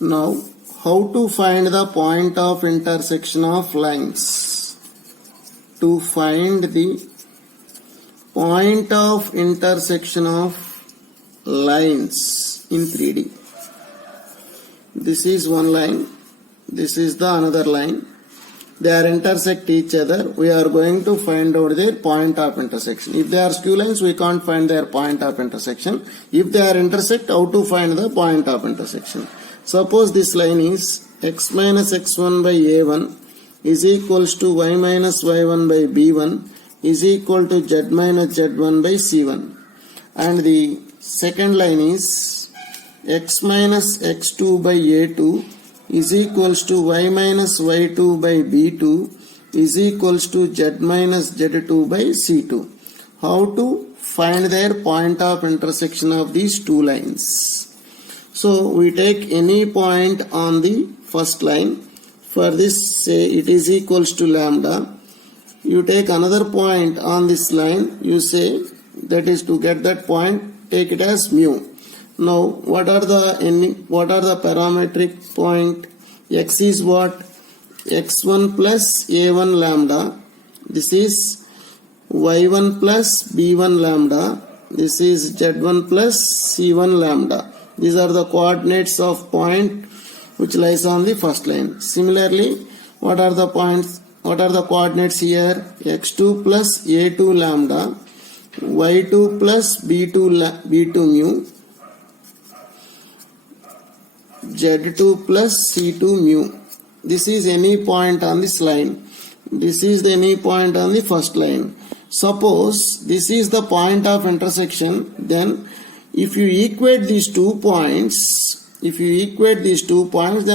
Now, how to find the point of intersection of lines? To find the point of intersection of lines in 3D. This is one line, this is the another line. They are intersect each other. We are going to find out their point of intersection. If they are skew lines, we can't find their point of intersection. If they are intersect, how to find the point of intersection? Suppose this line is x minus x1 by a1 is equals to y minus y1 by b1 is equal to z minus z1 by c1. And the second line is x minus x2 by a2 is equals to y minus y2 by b2 is equals to z minus z2 by c2. How to find their point of intersection of these two lines? So we take any point on the first line. For this, say it is equals to lambda. You take another point on this line. You say that is to get that point, take it as mu. Now, what are the parametric point? X is what? x1 plus a1 lambda. This is y1 plus b1 lambda. This is z1 plus c1 lambda. These are the coordinates of point which lies on the first line. Similarly, what are the points? What are the coordinates here? x2 plus a2 lambda, y2 plus b2 mu, z2 plus c2 mu. This is any point on this line. This is the any point on the first line. Suppose this is the point of intersection, then if you equate these 2 points, then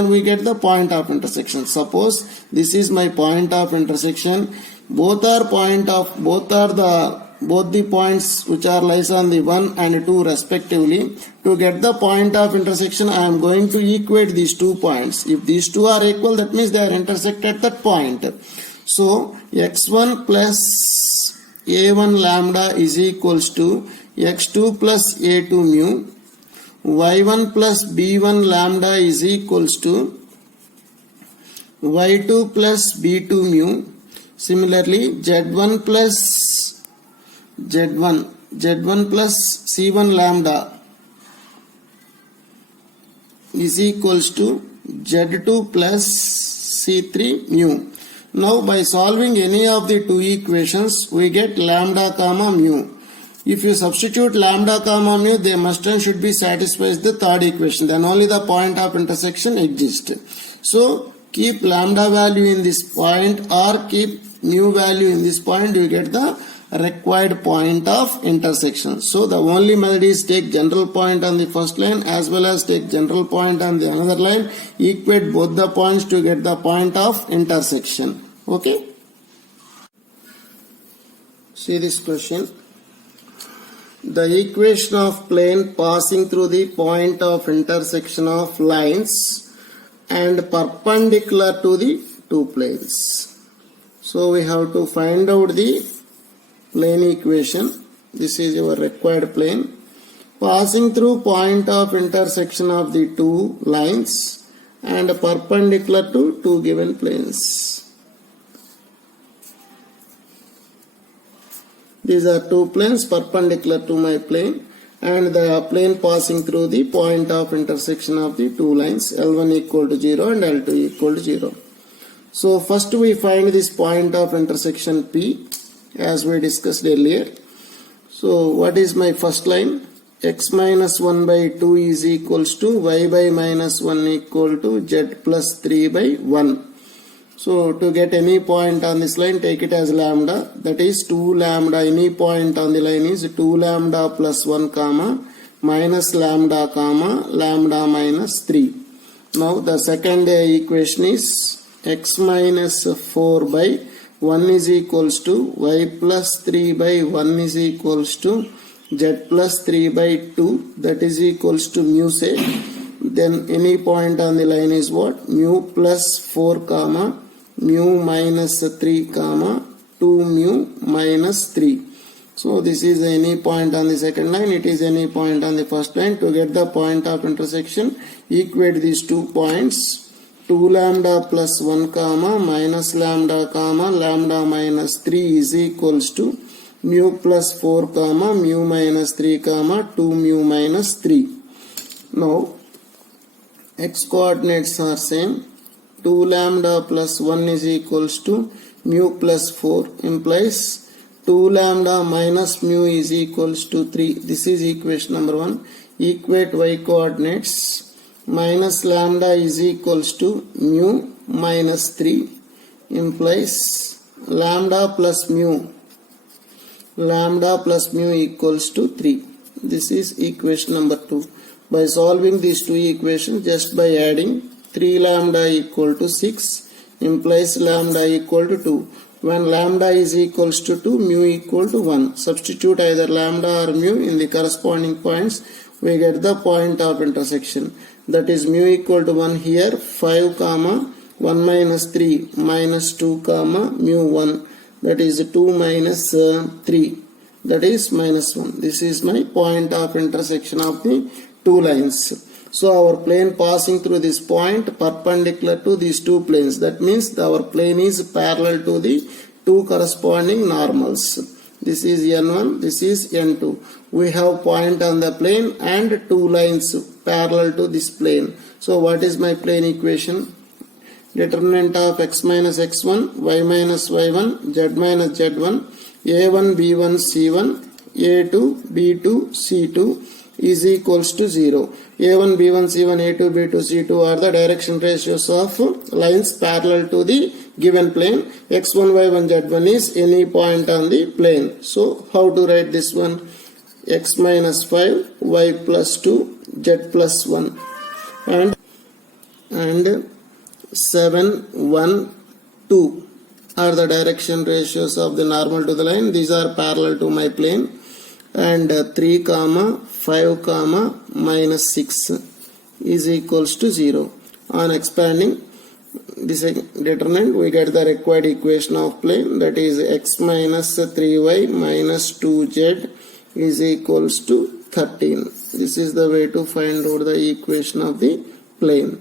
we get the point of intersection. Suppose this is my point of intersection. Both the points which are lies on the 1 and 2 respectively. To get the point of intersection, I am going to equate these 2 points. If these two are equal, that means they are intersect at that point. So x1 plus a1 lambda is equals to x2 plus a2 mu, y1 plus b1 lambda is equals to y2 plus b2 mu. Similarly, z1 plus c1 lambda is equals to z2 plus c3 mu. Now, by solving any of the two equations, we get lambda comma mu. If you substitute lambda comma mu, they must and should be satisfies the third equation. Then only the point of intersection exists. So, keep lambda value in this point or keep mu value in this point, you get the required point of intersection. So, the only method is take general point on the first line as well as take general point on the another line. Equate both the points to get the point of intersection. Okay? See this question. The equation of plane passing through the point of intersection of lines and perpendicular to the two planes. So we have to find out the plane equation. This is your required plane. Passing through point of intersection of the two lines and perpendicular to two given planes. These are two planes perpendicular to my plane and the plane passing through the point of intersection of the two lines L1 equal to 0 and L2 equal to 0. So first we find this point of intersection P as we discussed earlier. So what is my first line? X minus 1 by 2 is equals to y by minus 1 equal to z plus 3 by 1. So to get any point on this line, take it as lambda, that is 2 lambda. Any point on the line is 2 lambda plus 1 comma minus lambda comma lambda minus 3. Now the second equation is x minus 4 by 1 is equals to y plus 3 by 1 is equals to z plus 3 by 2, that is equals to mu say. Then any point on the line is what? Mu plus 4 comma mu minus 3 comma 2 mu minus 3. So this is any point on the second line, it is any point on the first line. To get the point of intersection, equate these 2 points. 2 lambda plus 1 comma minus lambda comma lambda minus 3 is equals to mu plus 4 comma mu minus 3 comma 2 mu minus 3. Now x coordinates are same. 2 lambda plus 1 is equals to mu plus 4 implies 2 lambda minus mu is equals to 3. This is equation number 1. Equate y coordinates. Minus lambda is equals to mu minus 3 implies lambda plus mu equals to 3. This is equation number 2. By solving these two equations, just by adding 3 lambda equal to 6 implies lambda equal to 2. When lambda is equals to 2, mu equal to 1. Substitute either lambda or mu in the corresponding points. We get the point of intersection. That is mu equal to 1 here. 5 comma 1 minus 3 minus 2 comma mu 1. That is 2 minus 3. That is minus 1. This is my point of intersection of the two lines. So our plane passing through this point perpendicular to these two planes. That means our plane is parallel to the two corresponding normals. This is N1, this is N2. We have point on the plane and two lines parallel to this plane. So what is my plane equation? Determinant of x minus x1, y minus y1, z minus z1, a1, b1, c1, a2, b2, c2 is equals to 0. A1, B1, C1, A2, B2, C2 are the direction ratios of lines parallel to the given plane. X1, Y1, Z1 is any point on the plane. So how to write this one? X minus 5, Y plus 2, Z plus 1 and 7, 1, 2 are the direction ratios of the normal to the line. These are parallel to my plane. And 3 comma 5 comma minus 6 is equals to 0. On expanding this determinant, we get the required equation of plane, that is x minus 3y minus 2z is equals to 13. This is the way to find out the equation of the plane.